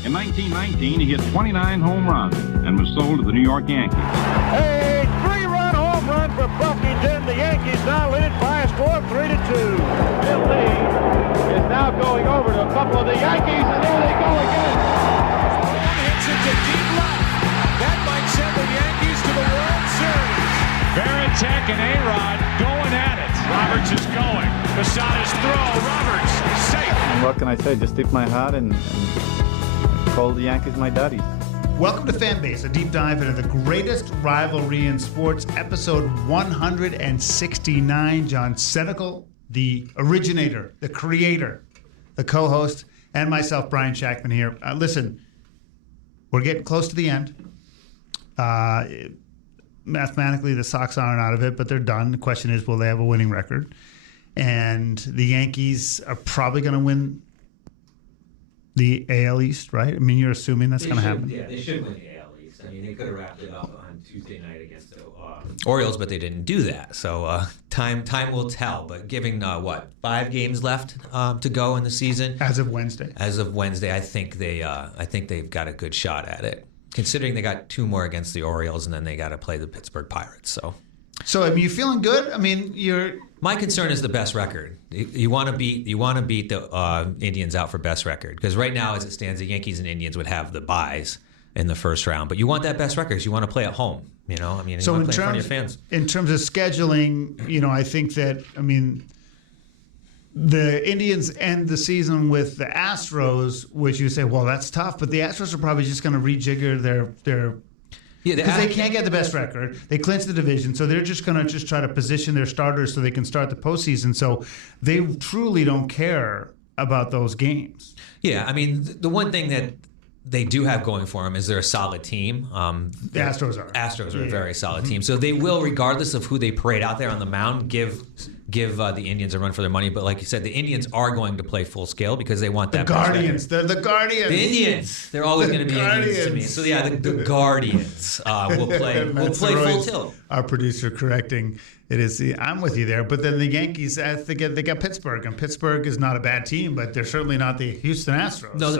In 1919, he hit 29 home runs and was sold to the New York Yankees. A three-run home run for Buffington. The Yankees now lead it by a score of 3-2. Bill Lee is now going over to a couple of the Yankees, and there they go again. Hits it to deep left. That might send the Yankees to the World Series. Varitek and A-Rod going at it. Roberts is going. Posada's throw. Roberts safe. And what can I say? Just tip my hat and call the Yankees my daddies. Welcome to Fanbase, a deep dive into the greatest rivalry in sports, episode 169. John Senecal, the originator, the creator, the co-host, and myself, Brian Shackman here. Listen, we're getting close to the end. Mathematically, the Sox aren't out of it, but they're done. The question is, will they have a winning record? And the Yankees are probably going to win the AL East, right? I mean, you're assuming that's going to happen. Yeah, they should win the AL East. I mean, they could have wrapped it up on Tuesday night against the Orioles, but they didn't do that. So time will tell. But giving 5 games left to go in the season As of Wednesday, I think they've got a good shot at it. Considering they got 2 more against the Orioles, and then they got to play the Pittsburgh Pirates. So I mean, you feeling good? I mean, My concern is the best record. You want to beat the Indians out for best record, because right now, as it stands, the Yankees and Indians would have the byes in the first round. But you want that best record. You want to play at home. You know, I mean, you want to play in front of your fans. In terms of scheduling, I think that the Indians end the season with the Astros, which you say, well, that's tough. But the Astros are probably just going to rejigger their because they can't get the best record. They clinched the division, so they're just going to try to position their starters so they can start the postseason. So they truly don't care about those games. Yeah, I mean, the one thing that they do have going for them is they're a solid team. The Astros are. Astros are a very solid team. So they will, regardless of who they parade out there on the mound, give the Indians a run for their money. But like you said, the Indians are going to play full scale because they want that. The Guardians. They're the Guardians. The Indians. They're always going to be Indians to me. So yeah, the Guardians will play full tilt. Our producer correcting. It is. I'm with you there. But then the Yankees, they got Pittsburgh, and Pittsburgh is not a bad team, but they're certainly not the Houston Astros. No,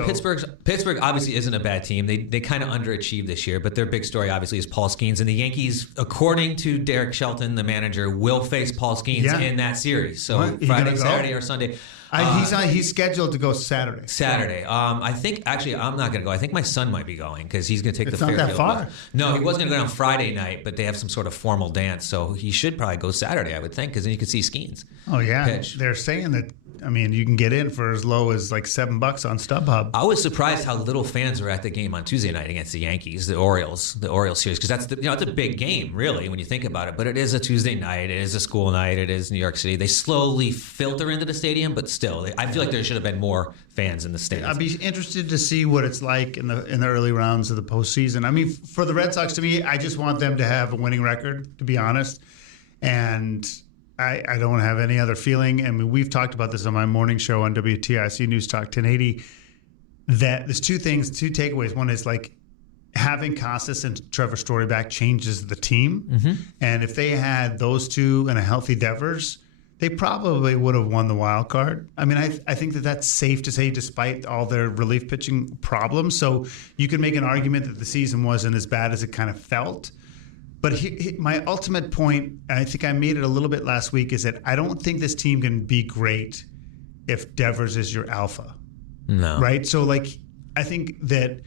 Pittsburgh obviously isn't a bad team. They kind of underachieved this year, but their big story obviously is Paul Skeens, and the Yankees, according to Derek Shelton, the manager, will face Paul Skeens in that series. So Friday, Saturday, or Sunday. He's scheduled to go Saturday. I think actually I'm not going to go. I think my son might be going because he's going to take the Fairfield. It's not that far. No, he wasn't going to go on Friday night, but they have some sort of formal dance, so he should probably go Saturday, I would think, because then you could see Skeens. Oh yeah, pitch. They're saying that. I mean, you can get in for as low as like $7 on StubHub. I was surprised how little fans were at the game on Tuesday night against the Yankees, the Orioles series, because that's it's a big game, really, when you think about it. But it is a Tuesday night, it is a school night, it is New York City. They slowly filter into the stadium, but still, I feel like there should have been more fans in the stands. I'd be interested to see what it's like in the early rounds of the postseason. I mean, for the Red Sox, to me, I just want them to have a winning record, to be honest, and I don't have any other feeling. I mean, we've talked about this on my morning show on WTIC News Talk 1080, that there's 2 takeaways. One is like having Casas and Trevor Story back changes the team. Mm-hmm. And if they had those 2 and a healthy Devers, they probably would have won the wild card. I mean, I think that's safe to say, despite all their relief pitching problems. So you could make an argument that the season wasn't as bad as it kind of felt. But my ultimate point, and I think I made it a little bit last week, is that I don't think this team can be great if Devers is your alpha. No. Right? So, I think that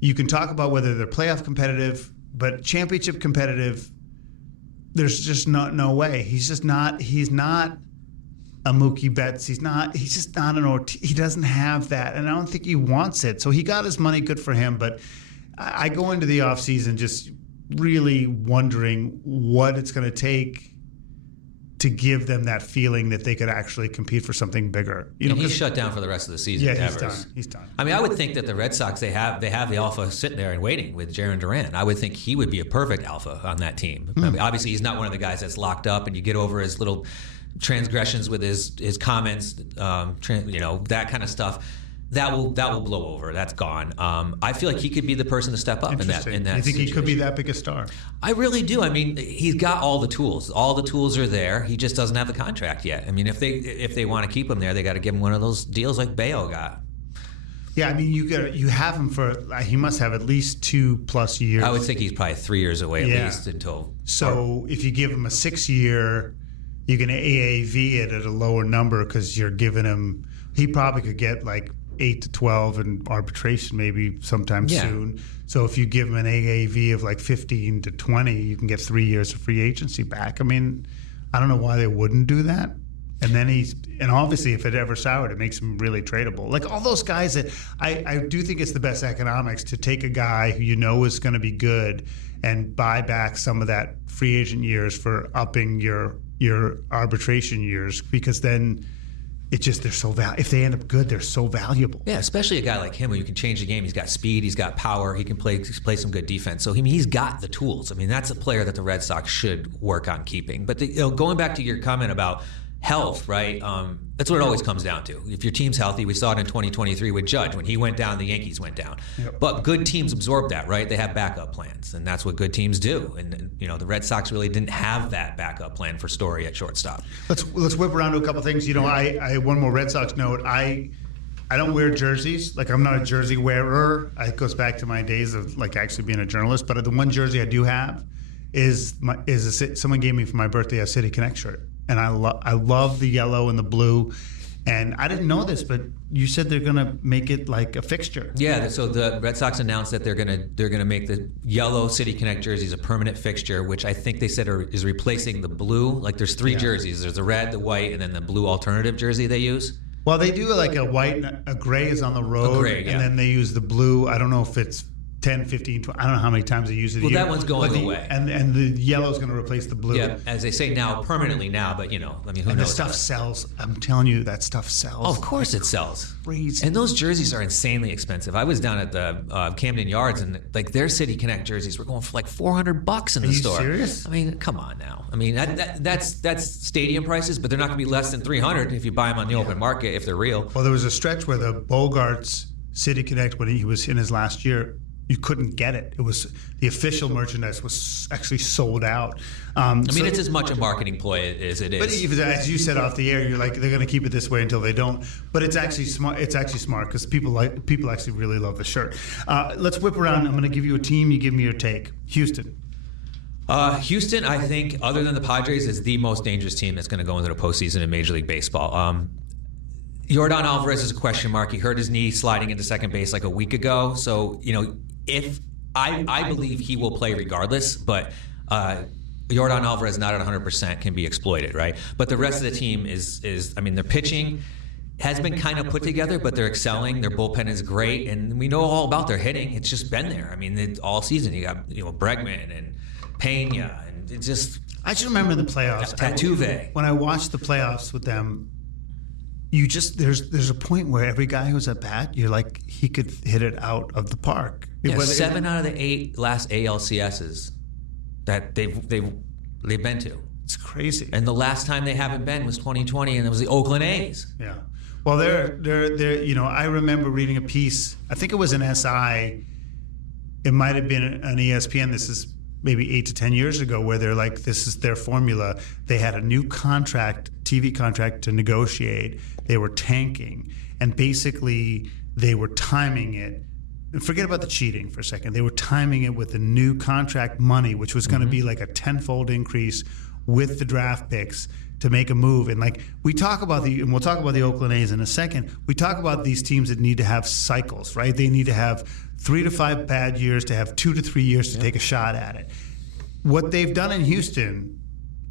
you can talk about whether they're playoff competitive, but championship competitive, there's just no way. He's not a Mookie Betts. He's just not an Ortiz. He doesn't have that, and I don't think he wants it. So he got his money, good for him, but I go into the offseason just really wondering what it's going to take to give them that feeling that they could actually compete for something bigger. He's shut down for the rest of the season. Yeah, he's done. I mean, I would think that the Red Sox, they have the alpha sitting there and waiting with Jarren Duran. I would think he would be a perfect alpha on that team. I mean, obviously, he's not one of the guys that's locked up, and you get over his little transgressions with his comments, that kind of stuff. That will blow over. That's gone. I feel like he could be the person to step up in that. You think situation. He could be that big a star? I really do. I mean, he's got all the tools. All the tools are there. He just doesn't have the contract yet. I mean, if they want to keep him there, they got to give him one of those deals like Bayo got. Yeah, I mean, you have him for. He must have at least 2+ years. I would think he's probably 3 years away at least until. So if you give him a 6-year, you can AAV it at a lower number because you're giving him. He probably could get like 8 to 12 in arbitration maybe sometime soon. So if you give him an AAV of like 15 to 20, you can get 3 years of free agency back. I mean, I don't know why they wouldn't do that. And then and obviously if it ever soured, it makes him really tradable. Like all those guys that I do think it's the best economics to take a guy who you know is going to be good and buy back some of that free agent years for upping your arbitration years, because then it's just they're so if they end up good, they're so valuable. Yeah, especially a guy like him who you can change the game. He's got speed, he's got power, he can play some good defense. So he's got the tools. I mean, that's a player that the Red Sox should work on keeping. But going back to your comment about health, right? That's what it always comes down to. If your team's healthy, we saw it in 2023 with Judge. When he went down, the Yankees went down. Yep. But good teams absorb that, right? They have backup plans, and that's what good teams do. And the Red Sox really didn't have that backup plan for Story at shortstop. Let's whip around to a couple things. I one more Red Sox note. I don't wear jerseys. Like, I'm not a jersey wearer. It goes back to my days of like actually being a journalist. But the one jersey I do have is someone gave me for my birthday a City Connect shirt. And I love the yellow and the blue. And I didn't know this, but you said they're going to make it like a fixture. Yeah, so the Red Sox announced that they're gonna make the yellow City Connect jerseys a permanent fixture, which I think they said is replacing the blue. Like there's 3 jerseys. There's the red, the white, and then the blue alternative jersey they use. Well, they do like a white and a gray is on the road. A gray, yeah. And then they use the blue. I don't know if it's 10, 15, 20. I don't know how many times they use it. Well, that one's going away. And the yellow is going to replace the blue. Yeah, as they say now, permanently now, but who knows? The stuff sells. I'm telling you, that stuff sells. Oh, of course it sells. Crazy. And those jerseys are insanely expensive. I was down at the Camden Yards, and like their City Connect jerseys were going for like $400 in the store. Are you serious? I mean, come on now. I mean, that's stadium prices, but they're not going to be less than $300 if you buy them on the open market if they're real. Well, there was a stretch where the Bogarts City Connect, when he was in his last year, you couldn't get it. It was the official merchandise was actually sold out. It's as much a marketing ploy as it is. But even as you said off the air, you're like they're going to keep it this way until they don't. But it's actually smart. It's actually smart because people actually really love the shirt. Let's whip around. I'm going to give you a team. You give me your take. Houston. Houston, I think, other than the Padres, is the most dangerous team that's going to go into the postseason in Major League Baseball. Yordan Alvarez is a question mark. He hurt his knee sliding into second base like a week ago. So, if I believe he will play regardless, but Yordan Alvarez not at 100% can be exploited, right? But the rest of the team is their pitching has been kind of put together, but they're excelling. Their bullpen is great, and we know all about their hitting. It's just been there. I mean, all season you got Bregman and Pena, and it just. I just remember the playoffs. Altuve. When I watched the playoffs with them, there's a point where every guy who's at bat, you're like he could hit it out of the park. Yeah, 7 out of the 8 last ALCSs that they've been to. It's crazy. And the last time they haven't been was 2020, and it was the Oakland A's. Yeah. Well, they're I remember reading a piece. I think it was an SI. It might have been an ESPN. This is maybe 8 to 10 years ago, where they're like, this is their formula. They had a new TV contract to negotiate. They were tanking, and basically they were timing it. And forget about the cheating for a second. They were timing it with the new contract money, which was going to be like a tenfold increase with the draft picks to make a move. And like we talk about and we'll talk about the Oakland A's in a second. We talk about these teams that need to have cycles, right? They need to have 3 to 5 bad years to have 2 to 3 years to take a shot at it. What they've done in Houston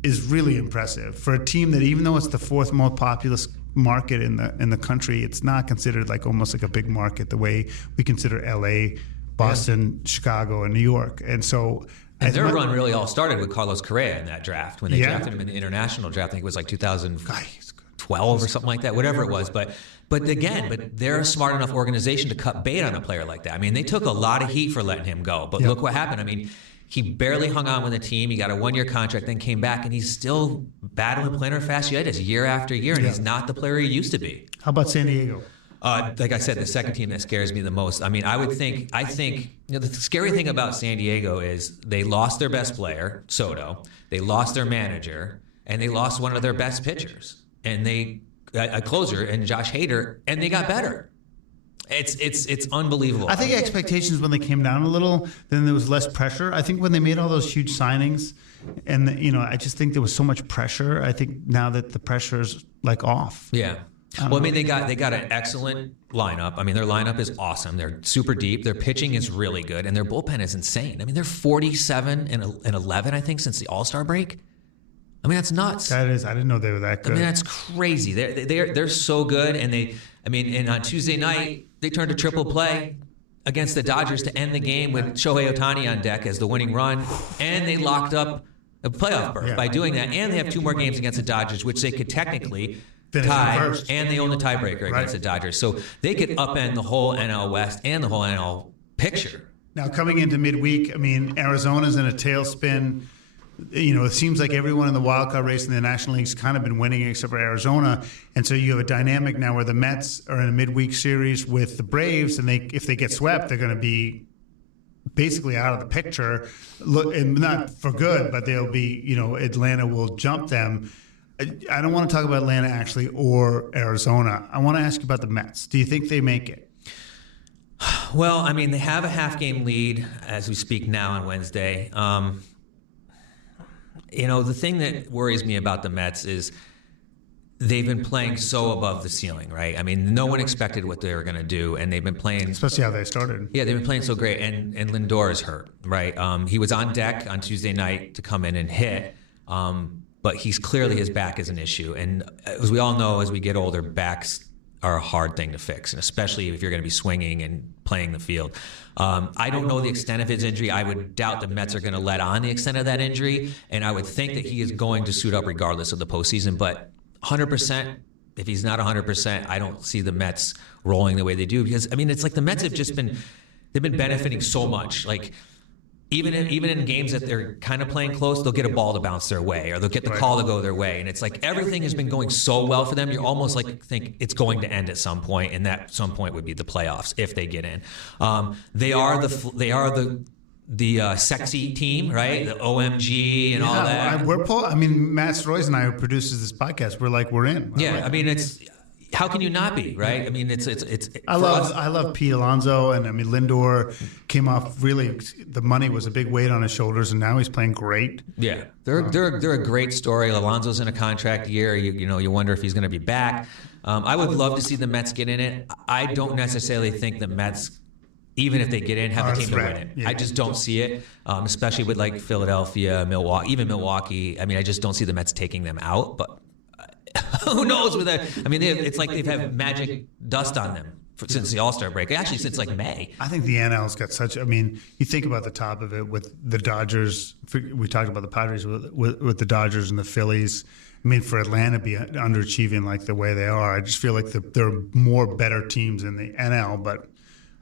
is really impressive for a team that, even though it's the 4th most populous market in the country, it's not considered like almost like a big market the way we consider LA, Boston, Chicago, and New York. And so and their run really all started with Carlos Correa in that draft when they drafted him in the international draft. I think it was like 2012 or something like that, whatever it was. But they're a smart enough organization to cut bait on a player like that. I mean, they took a lot of heat for letting him go, but look what happened. I mean, he barely hung on with the team. He got a 1-year contract, then came back, and he's still battling plantar fasciitis year after year, and he's not the player he used to be. How about San Diego? Like I said, the second team that scares me the most. I mean, I think the scary thing about San Diego is they lost their best player, Soto. They lost their manager, and they lost one of their best pitchers, and a closer, and Josh Hader, and they got better. It's unbelievable. I think expectations when they came down a little, then there was less pressure. I think when they made all those huge signings, and I just think there was so much pressure. I think now that the pressure's like off. Yeah. Well, I mean, they got an excellent lineup. I mean, their lineup is awesome. They're super deep. Their pitching is really good, and their bullpen is insane. I mean, they're 47 and 11, I think, since the All-Star break. I mean, that's nuts. That is. I didn't know they were that good. I mean, that's crazy. They're so good, and on Tuesday night they turned a triple play against the Dodgers to end the game with Shohei Ohtani on deck as the winning run, and they locked up a playoff berth by doing that. And they have 2 more games against the Dodgers, which they could technically tie, and they own the tiebreaker against the Dodgers, so they could upend the whole NL West and the whole NL picture. Now, coming into midweek, I mean, Arizona's in a tailspin. It seems like everyone in the wild card race in the National League's kind of been winning except for Arizona. And so you have a dynamic now where the Mets are in a midweek series with the Braves, and if they get swept, they're going to be basically out of the picture. And not for good, but they'll be, Atlanta will jump them. I don't want to talk about Atlanta, actually, or Arizona. I want to ask you about the Mets. Do you think they make it? Well, I mean, they have a half-game lead as we speak now on Wednesday. The thing that worries me about the Mets is they've been playing so above the ceiling, right? I mean, no one expected what they were going to do, and they've been playing... Especially how they started. Yeah, they've been playing so great, and Lindor is hurt, right? He was on deck on Tuesday night to come in and hit, but his back is an issue. And as we all know, as we get older, backs are a hard thing to fix, and especially if you're going to be swinging and playing the field. I don't know the extent of his injury. I would doubt the Mets are going to let on the extent of that injury, and I would think that he is going to suit up regardless of the postseason. But 100%, if he's not 100%, I don't see the Mets rolling the way they do, because, I mean, it's like the Mets have they've been benefiting so much. Like, even in games that they're kind of playing close, they'll get a ball to bounce their way, or they'll get the call to go their way. And it's like everything has been going so well for them. You're almost like think it's going to end at some point, and that some point would be the playoffs if they get in. They are the sexy team, right? The OMG and all that. Matt Royce and I, who produces this podcast, we're in. Yeah, I mean, it's. How can you not be, right? I mean, it's. I love Pete Alonso, and I mean Lindor came off really. The money was a big weight on his shoulders, and now he's playing great. Yeah, they're a great story. Alonso's in a contract year. You wonder if he's going to be back. I would love to see the Mets get in it. I don't necessarily think the Mets, even if they get in, have the team to win it. Yeah. I just don't see it, especially with like Philadelphia, Milwaukee, even Milwaukee. I mean, I just don't see the Mets taking them out, but. Who knows? It's like they've had magic dust on them since the All-Star break. Actually, since like May. I think the NL's got such. I mean, you think about the top of it with the Dodgers. We talked about the Padres with the Dodgers and the Phillies. I mean, for Atlanta to be underachieving like the way they are, I just feel like there are more better teams in the NL. But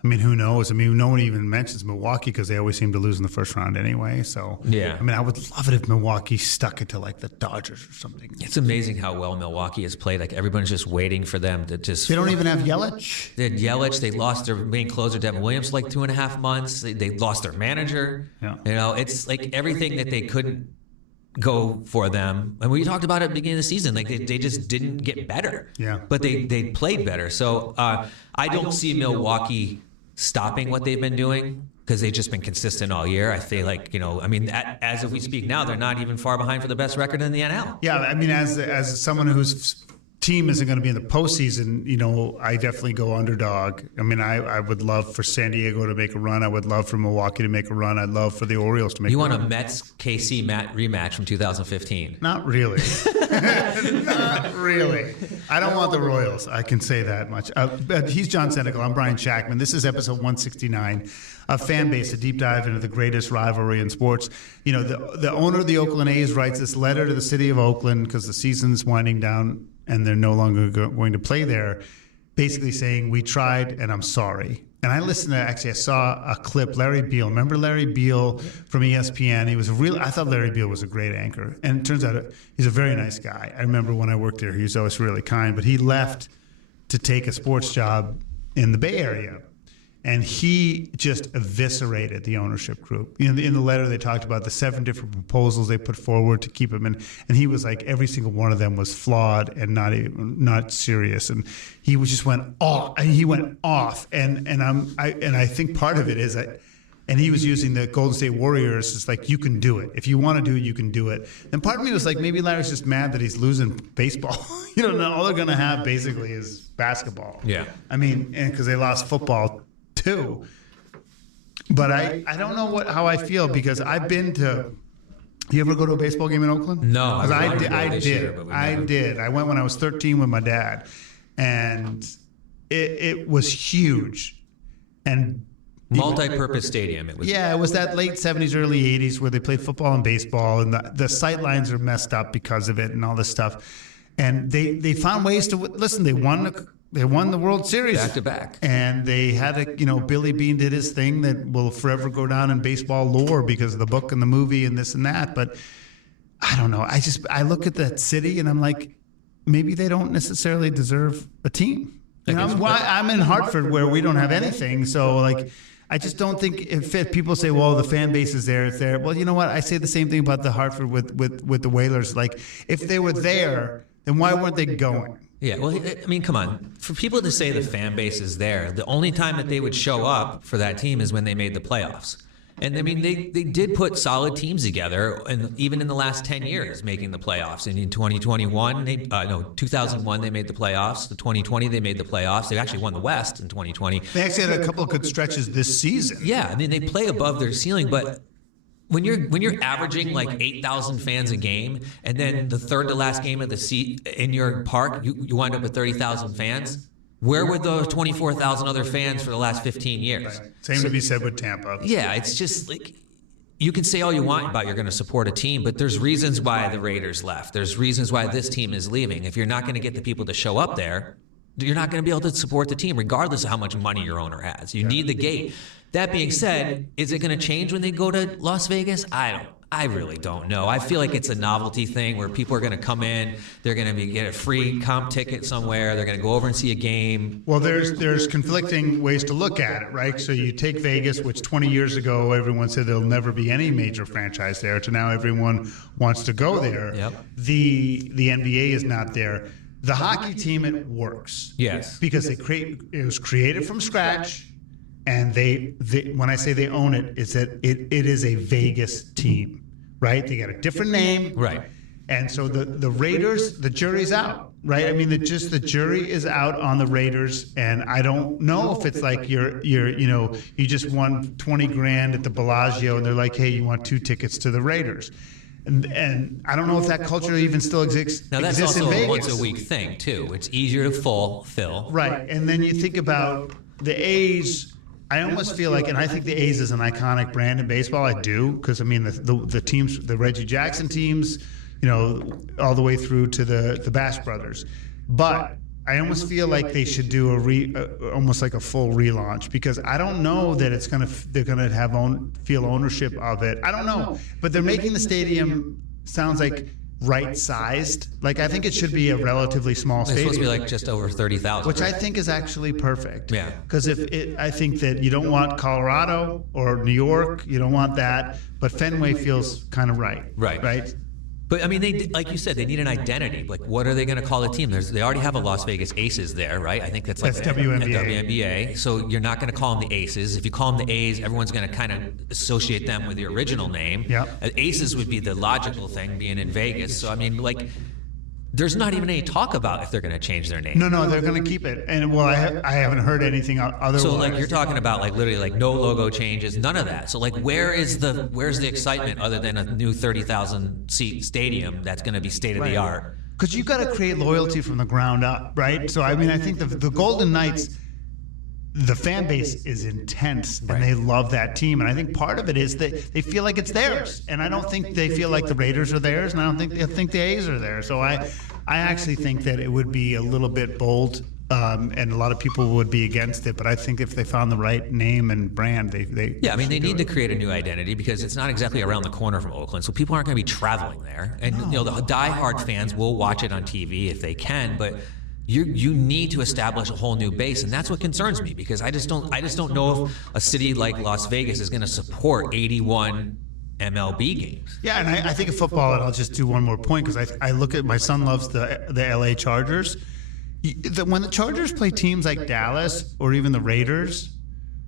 I mean, who knows? I mean, no one even mentions Milwaukee because they always seem to lose in the first round anyway. So, yeah. I mean, I would love it if Milwaukee stuck it to like the Dodgers or something. It's amazing how well Milwaukee has played. Like everyone's just waiting for them to just. They don't even have Yelich. They had Yelich. They lost their main closer, Devin Williams, for like 2.5 months. They lost their manager. Yeah. It's like everything that they couldn't go for them. And we talked about it at the beginning of the season. Like they just didn't get better. Yeah. But they played better. So I don't see Milwaukee stopping what they've been doing because they've just been consistent all year. I feel like, as if we speak now, they're not even far behind for the best record in the NL. Yeah, I mean, as someone whose team isn't going to be in the postseason, I definitely go underdog. I mean, I would love for San Diego to make a run. I would love for Milwaukee to make a run. I'd love for the Orioles to make a run. You want a Mets-KC rematch from 2015? Not really. Not really. I don't want the Royals. I can say that much. But he's John Senegal. I'm Brian Shackman. This is episode 169 of Fan Base, a deep dive into the greatest rivalry in sports. The owner of the Oakland A's writes this letter to the city of Oakland because the season's winding down and they're no longer going to play there, basically saying, we tried and I'm sorry. And I listened to, I saw a clip, Larry Beal. Remember Larry Beal from ESPN? He was I thought Larry Beal was a great anchor. And it turns out he's a very nice guy. I remember when I worked there, he was always really kind, but he left to take a sports job in the Bay Area. And he just eviscerated the ownership group. In the letter, they talked about the 7 different proposals they put forward to keep him in, and he was like, every single one of them was flawed and not serious. And he just went off. And he went off. And I think part of it is that. And he was using the Golden State Warriors. It's like, you can do it. If you want to do it, you can do it. And part of me was like, maybe Larry's just mad that he's losing baseball. All they're going to have basically is basketball. Yeah. I mean, and because they lost football too. But I don't know how I feel, because I've been to. You ever go to a baseball game in Oakland? No, I did. did. I went when I was 13 with my dad, and it was huge, and. Multi-purpose stadium. It was that late 70s, early 80s where they played football and baseball, and the sight lines are messed up because of it and all this stuff. And they found ways to listen. They won the World Series back to back, and they had Billy Beane did his thing that will forever go down in baseball lore because of the book and the movie and this and that. But I don't know. I look at that city and I'm like, maybe they don't necessarily deserve a team. I'm in Hartford where we don't have anything, so like. I just don't think if people say, well, the fan base is there, it's there. Well, you know what? I say the same thing about the Hartford with the Whalers. Like, if they were there, then why weren't they going? Yeah, well, I mean, come on. For people to say the fan base is there, the only time that they would show up for that team is when they made the playoffs. And I mean, they did put solid teams together, and even in the last 10 years, making the playoffs. And in 2021, 2001, they made the playoffs. The 2020, they made the playoffs. They actually won the West in 2020. They actually had a couple of good stretches this season. Yeah, I mean, they play above their ceiling, but when you're averaging like 8,000 fans a game, and then the third to last game of the seat in your park, you wind up with 30,000 fans. Where were those 24,000 other fans for the last 15 years? Right. Same to be said with Tampa. Yeah, it's just like, you can say all you want about you're going to support a team, but there's reasons why the Raiders left. There's reasons why this team is leaving. If you're not going to get the people to show up there, you're not going to be able to support the team, regardless of how much money your owner has. You need the gate. That being said, is it going to change when they go to Las Vegas? I really don't know. I feel like it's a novelty thing where people are going to come in, they're going to get a free comp ticket somewhere, they're going to go over and see a game. Well, there's conflicting ways to look at it, right? So you take Vegas, which 20 years ago everyone said there'll never be any major franchise there, to now everyone wants to go there. Yep. The NBA is not there. The hockey team, it works. Yes. Because it was created from scratch. And they when I say they own it, it's that it is a Vegas team, right? They got a different name, right? And so the Raiders, the jury's out, right? I mean, the jury is out on the Raiders, and I don't know if it's like you just won 20 grand at the Bellagio, and they're like, hey, you want 2 tickets to the Raiders. And I don't know if that culture even still exists. Now that's exists also in a Vegas. once a week thing too. It's easier to fill. Right, and then you think about the A's. I almost feel like, and I think the A's is an iconic brand in baseball. I do, because I mean the teams, the Reggie Jackson teams, all the way through to the Bass Brothers. But I almost feel like they should do almost like a full relaunch, because I don't know that they're gonna have feel ownership of it. I don't know, but they're making the stadium sounds like right-sized. Like, I think it should be a relatively small It's stadium. supposed to be like just over 30,000. Which I think is actually perfect. Yeah. Because I think that you don't want Colorado or New York, you don't want that, but Fenway feels kind of right. Right. But I mean, they, like you said, they need an identity. Like, what are they going to call the team? They already have a Las Vegas Aces there, right? I think that's like WNBA. So you're not going to call them the Aces. If you call them the A's, everyone's going to kind of associate them with the original name. Yeah. Aces would be the logical thing, being in Vegas. So I mean, like, there's not even any talk about if they're going to change their name. No, they're going to keep it. And well, I haven't heard anything otherwise. So like you're talking about like literally like no logo changes, none of that. So like where's the excitement other than a new 30,000 seat stadium that's going to be state of the art? Because you got to create loyalty from the ground up, right? So I mean, I think the Golden Knights, the fan base is intense, and they love that team. And I think part of it is that they feel like it's theirs. And I don't think they feel like the Raiders are theirs, and I don't think they think the A's are theirs. So I actually think that it would be a little bit bold, and a lot of people would be against it. But I think if they found the right name and brand, they yeah, I mean, they need to create a new identity, because it's not exactly around the corner from Oakland, so people aren't going to be traveling there. And the diehard fans will watch it on TV if they can, but you need to establish a whole new base, and that's what concerns me, because I just don't know if a city like Las Vegas is going to support 81 MLB games. Yeah, and I think of football, and I'll just do one more point, because I look at, my son loves the LA Chargers. When the Chargers play teams like Dallas or even the Raiders,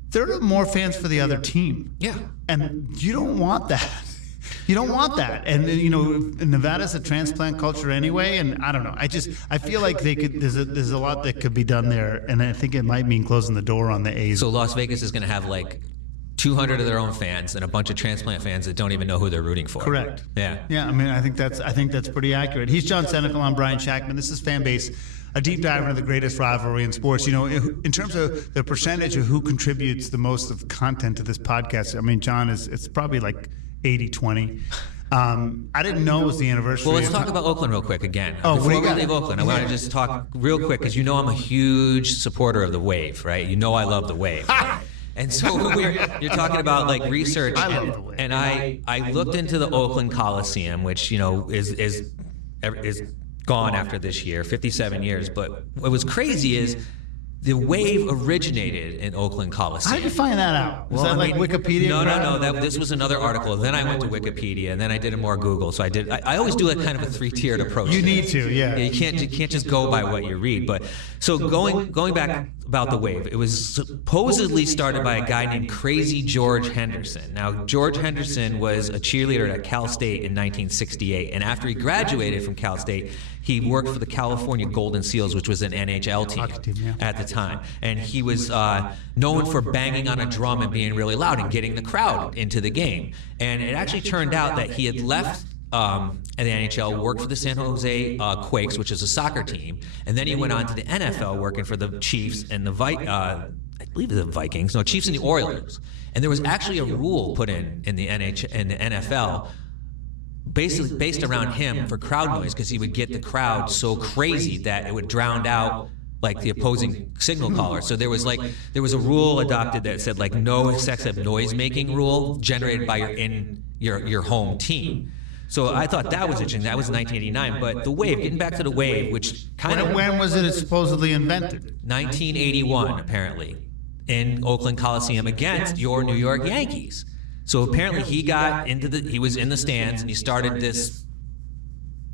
there are more fans for the other team. Yeah. And you don't want that. You don't want that. And, Nevada's a transplant culture anyway, and I don't know. I feel like there's a lot that could be done there, and I think it might mean closing the door on the A's. So Las Vegas is going to have like 200 of their own fans and a bunch of transplant fans that don't even know who they're rooting for. Correct. Yeah. Yeah, I mean, I think that's pretty accurate. He's John Senecal. I'm Brian Shackman. This is Fanbase, a deep dive into the greatest rivalry in sports. In terms of the percentage of who contributes the most of content to this podcast, I mean, John it's probably like 80-20. I didn't know it was the anniversary. Well, let's talk about Oakland real quick again. Oh, Before we leave Oakland, I want to just talk real quick, because I'm a huge supporter of the Wave, right? I love the Wave. And so you're talking about like research, and I looked into the Oakland Coliseum, which is gone after this year, 57 years. But what was crazy is the Wave originated in Oakland Coliseum. How did you find that out? Was that like Wikipedia? No. This was another article. Then I went to Wikipedia, and then I did more Google. So I always do like kind of a 3-tiered approach. You need to, yeah. You can't just go by what you read. But so going back about the Wave, it was supposedly started by a guy named Crazy George Henderson. Now, George Henderson was a cheerleader at Cal State in 1968, and after he graduated from Cal State, he worked for the California Golden Seals, which was an NHL team at the time. And he was known for banging on a drum and being really loud and getting the crowd into the game. And it actually turned out that he had left at the NHL, worked for the San Jose Quakes, which is a soccer team, and then he went on to the NFL, working for the Chiefs and the I believe the Vikings, no, Chiefs and the Oilers. And there was actually a rule put in the NFL, basically based around him for crowd noise, because he would get the crowd so crazy that it would drown out like the opposing signal caller. So there was a rule adopted that said like no excessive noise making rule generated by your home team. So I thought that was interesting. That was 1989. But the Wave, getting back to the Wave, which when was it supposedly invented? 1981, apparently, in Oakland Coliseum against your New York Yankees. So apparently he was in the stands, and he started this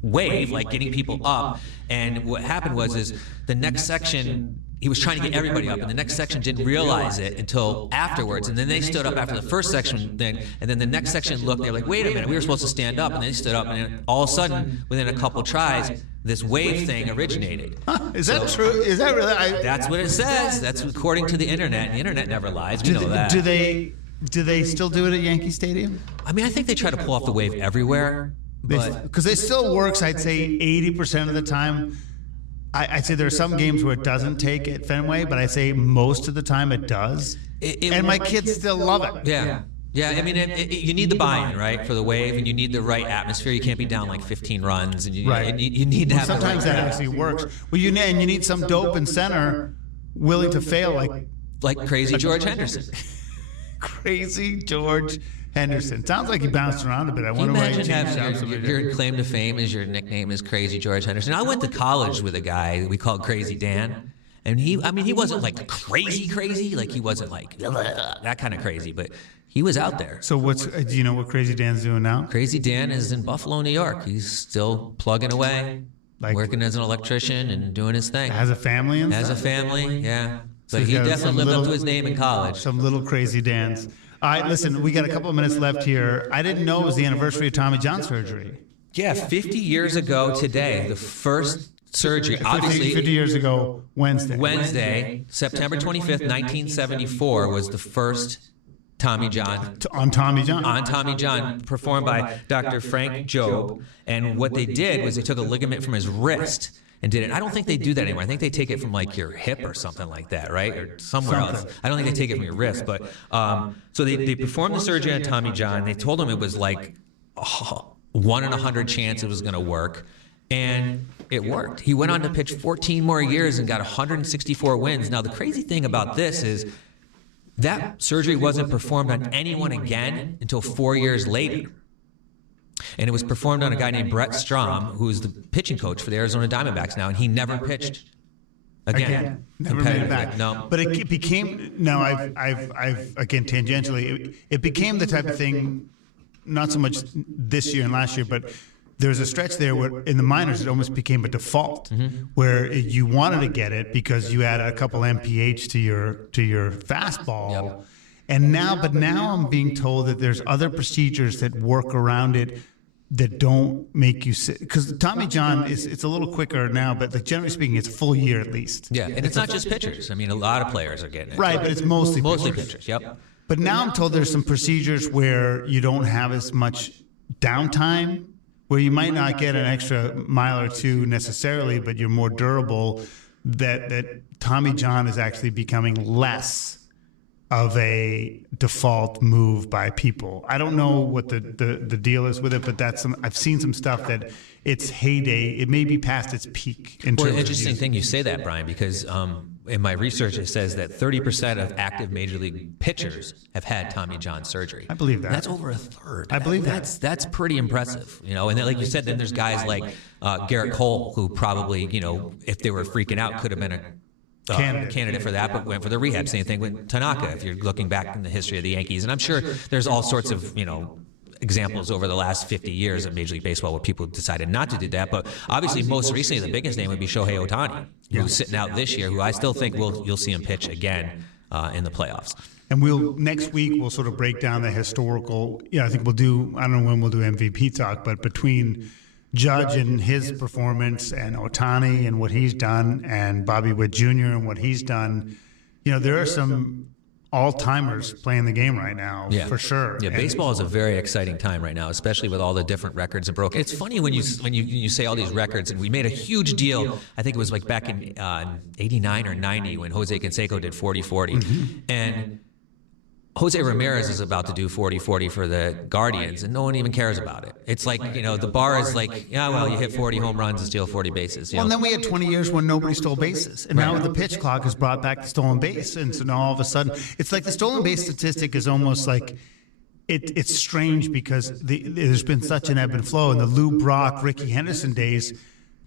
wave, like getting people up. And what happened was the next section, he was trying to get everybody up, and the next section didn't realize it until afterwards. And then they stood up after the first section thing, and then the next section looked, they were like, wait a minute, we were supposed to stand up, and they stood up, and then all of a sudden, within a couple tries, this wave thing originated. Is that true? Is that really? That's what it says. That's according to the internet. The internet never lies. We know that. Do they still do it at Yankee Stadium? I mean, I think they try to pull off the Wave everywhere. Because it still works, I'd say 80% of the time. I'd say there are some games where it doesn't take at Fenway, but I say most of the time it does. And my kids still love it. Yeah. Yeah, I mean, you need the buy-in, right, for the Wave, and you need the right atmosphere. You can't be down like 15 runs, and you need to have. Sometimes that actually works. Well, you need some dope in center willing to fail, like Crazy George Henderson. Crazy George Henderson. Sounds like he bounced around a bit. I wonder why he changed out. Your claim to fame is your nickname is Crazy George Henderson. I went to college with a guy we called Crazy Dan. And he wasn't like crazy. Like he wasn't like that kind of crazy, but he was out there. So do you know what Crazy Dan's doing now? Crazy Dan is in Buffalo, New York. He's still plugging away, working as an electrician and doing his thing. Has a family and Has stuff? a family, yeah. But he definitely lived up to his name in college. Some little Crazy Dans. All right, listen, we got a couple of minutes left here. I didn't know it was the anniversary of Tommy John surgery. Yeah, 50 years ago today, the first surgery, obviously 50 years ago, Wednesday, September 25th, 1974, was the first Tommy John. On Tommy John, performed by Dr. Frank Jobe. And what they did was they took a ligament from his wrist and did it. I don't think they do that anymore. I think they take it from like your hip or something like that, right? Or somewhere else. I don't think they take it from your wrist. But so they performed the surgery on Tommy John. They told him it was like 1 in 100 chance it was going to work. And it worked. He went on to pitch 14 more years and got 164 wins. Now, the crazy thing about this is that surgery wasn't performed on anyone again until 4 years later. And it was performed on a guy named Brett Strom, who's the pitching coach for the Arizona Diamondbacks now, and he never pitched Again. Never made it back. No. But it became, no, I've again, tangentially, it became the type of thing, not so much this year and last year, but there was a stretch there where in the minors it almost became a default, where you wanted to get it because you added a couple MPH to your fastball. Yep. And now I'm being told that there's other procedures that work around it that don't make you sit. Because Tommy John it's a little quicker now, but like generally speaking, it's a full year at least. Yeah, and it's not just pitchers. I mean, a lot of players are getting it. Right, but it's mostly pitchers. Yep. But now I'm told there's some procedures where you don't have as much downtime, where you might not get an extra mile or two necessarily, but you're more durable. That Tommy John is actually becoming less of a default move by people. I don't know what the deal is with it, but I've seen some stuff that its heyday, it may be past its peak. Well, interesting thing you say that, Brian, because in my research it says that 30% of active major league pitchers have had Tommy John surgery. I believe that. That's over a third. I believe that's pretty impressive. And then, like you said, then there's guys like Garrett Cole, who probably, if they were freaking out, could have been a candidate for that, but went for the rehab. Same thing with Tanaka, if you're looking back in the history of the Yankees. And I'm sure there's all sorts of, examples over the last 50 years of Major League Baseball where people decided not to do that. But obviously, most recently, the biggest name would be Shohei Ohtani, who's sitting out this year, who I still think you'll see him pitch again in the playoffs. And next week we'll sort of break down the historical. I think I don't know when we'll do MVP talk, but between Judge and his performance and Ohtani and what he's done and Bobby Witt Jr. and what he's done, there are some all-timers playing the game right now, for sure. Yeah, baseball is a very exciting time right now, especially with all the different records and broken. It's funny when you say all these records, and we made a huge deal. I think it was like back in '89 or '90 when Jose Canseco did 40-40, and Jose Ramirez is about to do 40-40 for the Guardians, and no one even cares about it. It's like, the bar is like, you hit 40 home runs and steal 40 bases. Well, and then we had 20 years when nobody stole bases. And now with the pitch clock has brought back the stolen base. And so now all of a sudden, it's like the stolen base statistic is almost like, it's strange because there's been such an ebb and flow. In the Lou Brock, Ricky Henderson days,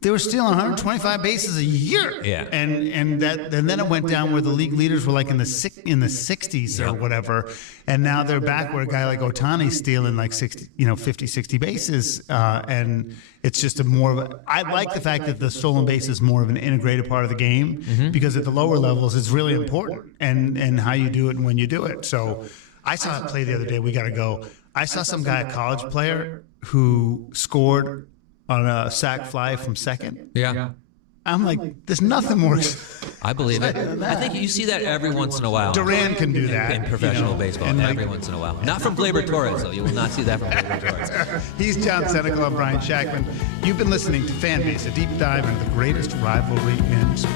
they were stealing 125 bases a year. Yeah. And then it went down where the league leaders were like in the 60s or whatever. And now they're back where a guy like Ohtani's stealing like 50, 60 bases. And it's just I like the fact that the stolen base is more of an integrated part of the game, because at the lower levels it's really important and how you do it and when you do it. So I saw it play the other day. We got to go. I saw some guy, a college player, who scored on a sac fly from second. Yeah. I'm like, there's nothing more. I believe it. I think you see that every once in a while. Duran can do that. In professional baseball, every once in a while. Not from Gleyber Torres, though. You will not see that from Gleyber Torres. He's John Senecal. I'm Brian Shackman. You've been listening to Fanbase, a deep dive into the greatest rivalry in sport.